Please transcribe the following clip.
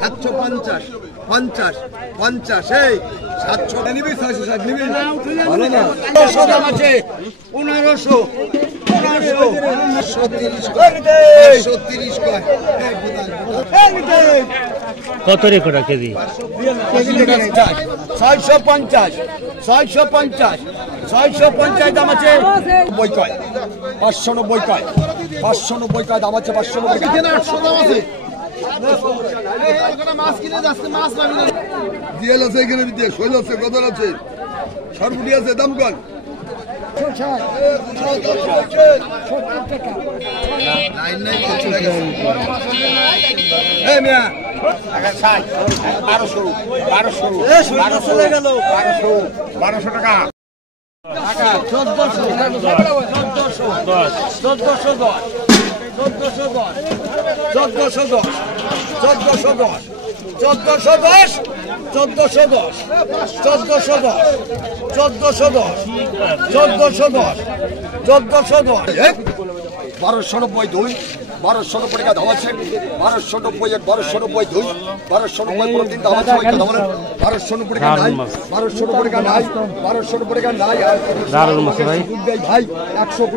750 50 50 এই 700 নিবি 660 নিবি ভালো না 1500 দাম আছে 1500 130 কয় কত রে কটা কেজি 650 দাম আছে 90 কয় 590 কয় 590 কয় দাম আছে 590 এখানে 800 দাম আছে মাছ কিনে যাচ্ছে মাছ লাগবে দিয়েল আছে এখানে দিয়ে শৈল আছে গদর আছে সরপুটি আছে দাম কল ভাই 100